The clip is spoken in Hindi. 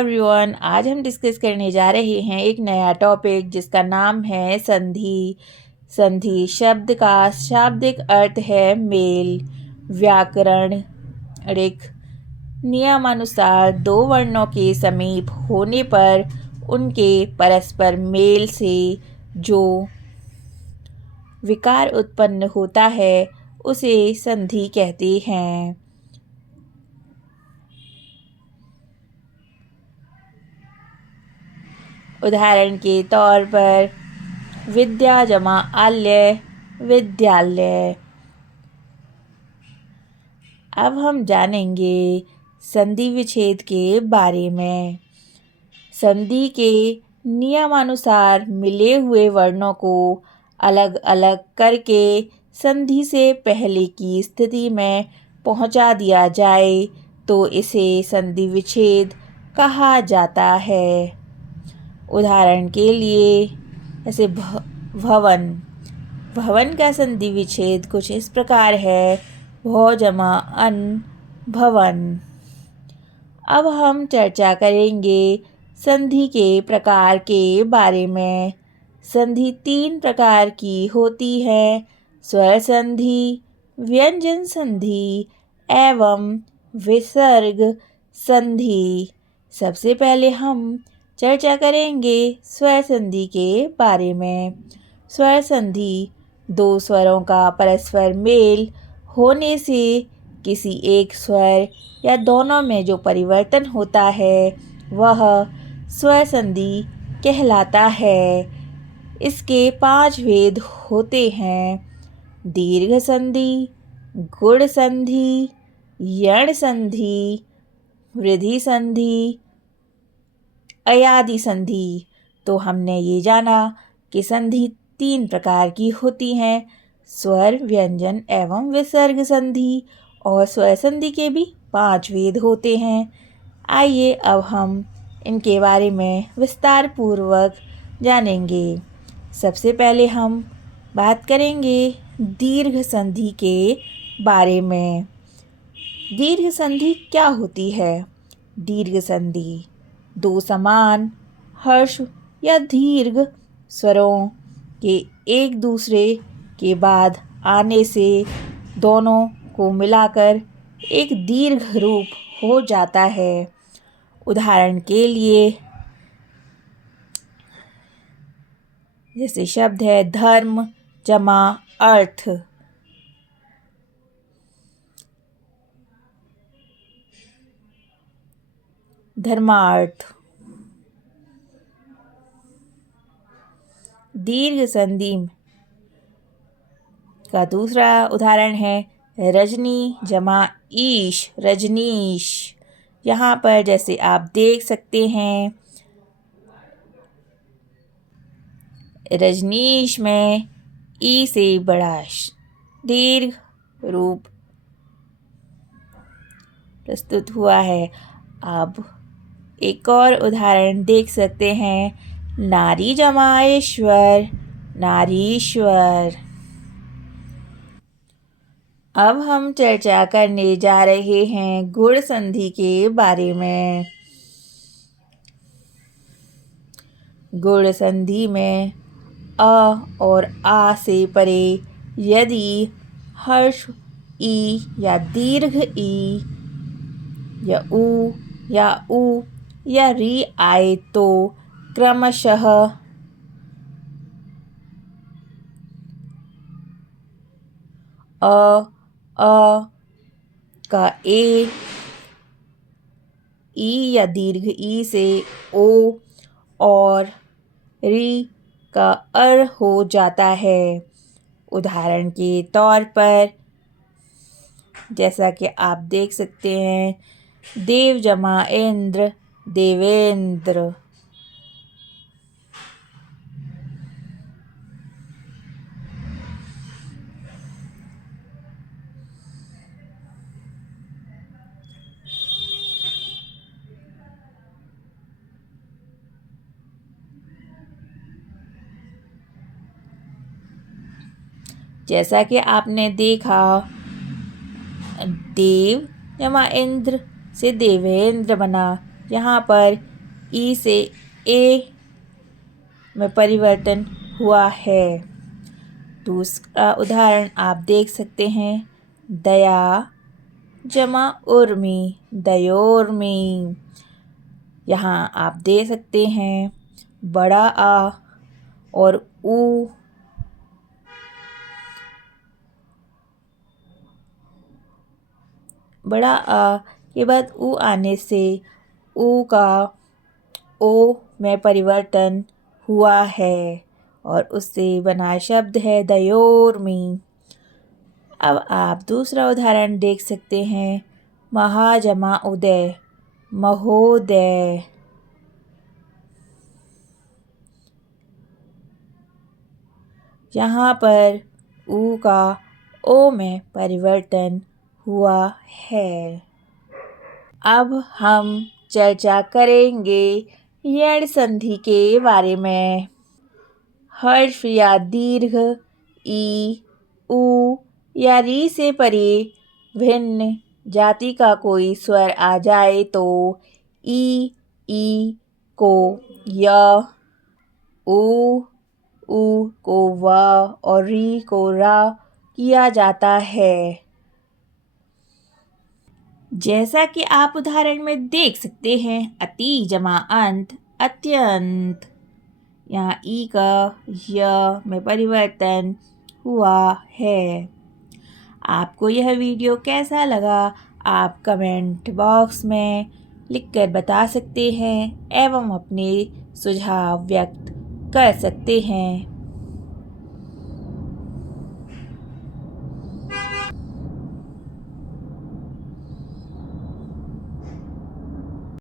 एवरीवन, आज हम डिस्कस करने जा रहे हैं एक नया टॉपिक जिसका नाम है संधि। संधि शब्द का शाब्दिक अर्थ है मेल। व्याकरणिक नियमानुसार दो वर्णों के समीप होने पर उनके परस्पर मेल से जो विकार उत्पन्न होता है उसे संधि कहते हैं। उदाहरण के तौर पर विद्या जमा आल्य, विद्यालय। अब हम जानेंगे संधि विच्छेद के बारे में। संधि के नियमानुसार मिले हुए वर्णों को अलग अलग करके संधि से पहले की स्थिति में पहुंचा दिया जाए तो इसे संधि विच्छेद कहा जाता है। उदाहरण के लिए जैसे भवन। भवन का संधि विच्छेद कुछ इस प्रकार है, भौ जमा अन, भवन। अब हम चर्चा करेंगे संधि के प्रकार के बारे में। संधि 3 प्रकार की होती है, स्वर संधि, व्यंजन संधि एवं विसर्ग संधि। सबसे पहले हम चर्चा करेंगे स्वर संधि के बारे में। स्वर संधि दो स्वरों का परस्पर मेल होने से किसी एक स्वर या दोनों में जो परिवर्तन होता है वह स्वर संधि कहलाता है। इसके 5 भेद होते हैं, दीर्घ संधि, गुण संधि, यण संधि, वृद्धि संधि, अयादि संधि। तो हमने ये जाना कि संधि 3 प्रकार की होती हैं, स्वर, व्यंजन एवं विसर्ग संधि, और स्वर संधि के भी 5 भेद होते हैं। आइए अब हम इनके बारे में विस्तार पूर्वक जानेंगे। सबसे पहले हम बात करेंगे दीर्घ संधि के बारे में। दीर्घ संधि क्या होती है? दीर्घ संधि दो समान हर्ष या दीर्घ स्वरों के एक दूसरे के बाद आने से दोनों को मिलाकर एक दीर्घ रूप हो जाता है। उदाहरण के लिए जैसे शब्द है धर्म जमा अर्थ। धर्मार्थ। दीर्घ संधि का दूसरा उदाहरण है रजनी जमा ईश, रजनीश। यहाँ पर जैसे आप देख सकते हैं रजनीश में ई से बड़ा दीर्घ रूप प्रस्तुत हुआ है। अब एक और उदाहरण देख सकते हैं, नारी जमा ईश्वर, नारीश्वर। अब हम चर्चा करने जा रहे हैं गुण संधि के बारे में। गुण संधि में अ और आ से परे यदि हर्ष ई या दीर्घ ई या उ या री आए तो क्रमशः अ का ए, ई या दीर्घ ई से ओ और री का अर हो जाता है। उदाहरण के तौर पर जैसा कि आप देख सकते हैं, देव जमा इंद्र, देवेंद्र। जैसा कि आपने देखा, देव जमा इंद्र से देवेंद्र बना। यहाँ पर ई से ए में परिवर्तन हुआ है। दूसरा उदाहरण आप देख सकते हैं, दया जमा उर्मी, दयोर्मी। यहाँ आप देख सकते हैं बड़ा आ और ऊ बड़ा आ के बाद ऊ आने से ऊ का ओ में परिवर्तन हुआ है और उससे बना शब्द है दयोर्मी। अब आप दूसरा उदाहरण देख सकते हैं, महाजमा उदय, महोदय। यहाँ पर ऊ का ओ में परिवर्तन हुआ है। अब हम चर्चा करेंगे यण संधि के बारे में। हर्ष या दीर्घ ई, ऊ या री से परे भिन्न जाति का कोई स्वर आ जाए तो ई को य, ऊ को व और री को रा किया जाता है। जैसा कि आप उदाहरण में देख सकते हैं, अति जमा अंत, अत्यंत। यहाँ ई का य में परिवर्तन हुआ है। आपको यह वीडियो कैसा लगा आप कमेंट बॉक्स में लिखकर बता सकते हैं एवं अपने सुझाव व्यक्त कर सकते हैं।